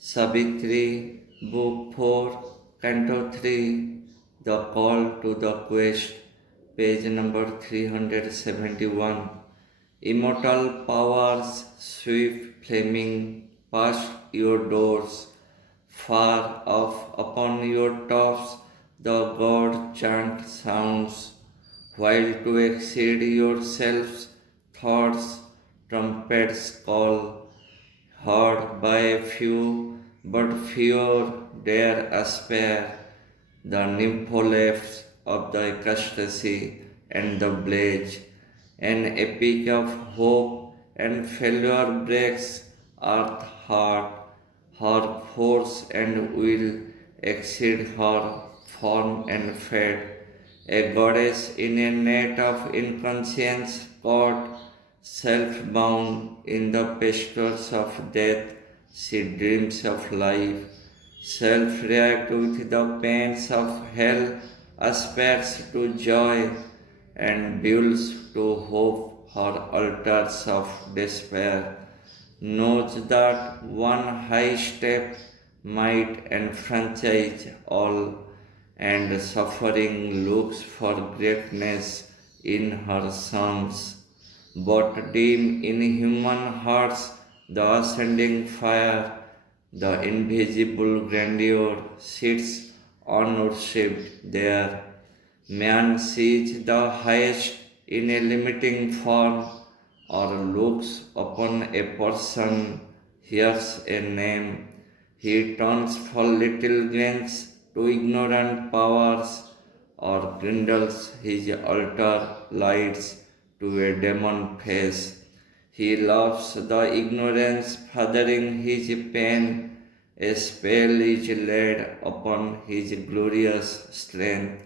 Savitri, Book 4, Canto 3, The Call to the Quest, page number 371. Immortal powers sweep flaming past your doors. Far off upon your tops the god chant sounds, while to exceed yourselves thoughts trumpets call. Heard by a few, but fewer dare aspire, the nympholepts of the ecstasy and the blaze. An epic of hope and failure breaks earth's heart. Her force and will exceed her form and fate. A goddess in a net of inconscience caught, self-bound in the pastures of death, she dreams of life. Self-wracked with the pains of hell, aspires to joy, and builds to hope her altars of despair. Knows that one high step might enfranchise all, and suffering looks for greatness in her sons. But dim in human hearts the ascending fire, the invisible grandeur sits unworshipped there. Man sees the highest in a limiting form, or looks upon a person, hears a name. He turns for little gains to ignorant powers, or kindles his altar lights to a demon face. He loves the ignorance fathering his pain. A spell is laid upon his glorious strength.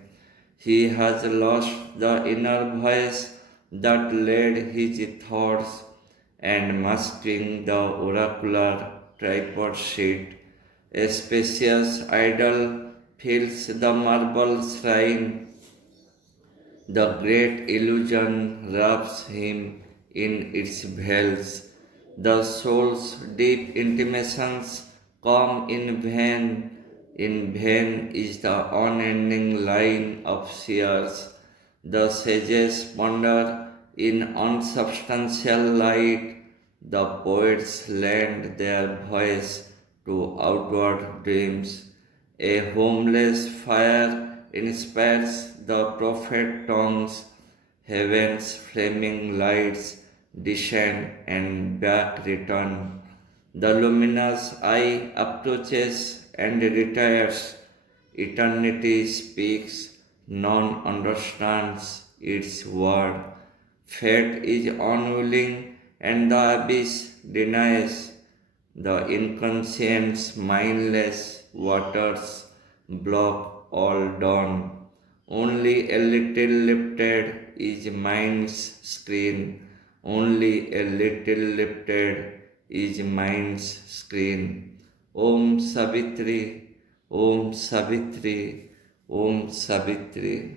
He has lost the inner voice that led his thoughts, and masking the oracular tripod sheet. A spacious idol fills the marble shrine. The great illusion wraps him in its veils. The soul's deep intimations come in vain. In vain is the unending line of seers. The sages ponder in unsubstantial light. The poets lend their voice to outward dreams. A homeless fire inspires the prophet tongues. Heaven's flaming lights descend and back return. The luminous eye approaches and retires. Eternity speaks, none understands its word. Fate is unwilling and the abyss denies. The inconscient's mindless waters block all dawn. Only a little lifted is mind's screen. Only a little lifted is mind's screen. Om Savitri, Om Savitri, Om Savitri.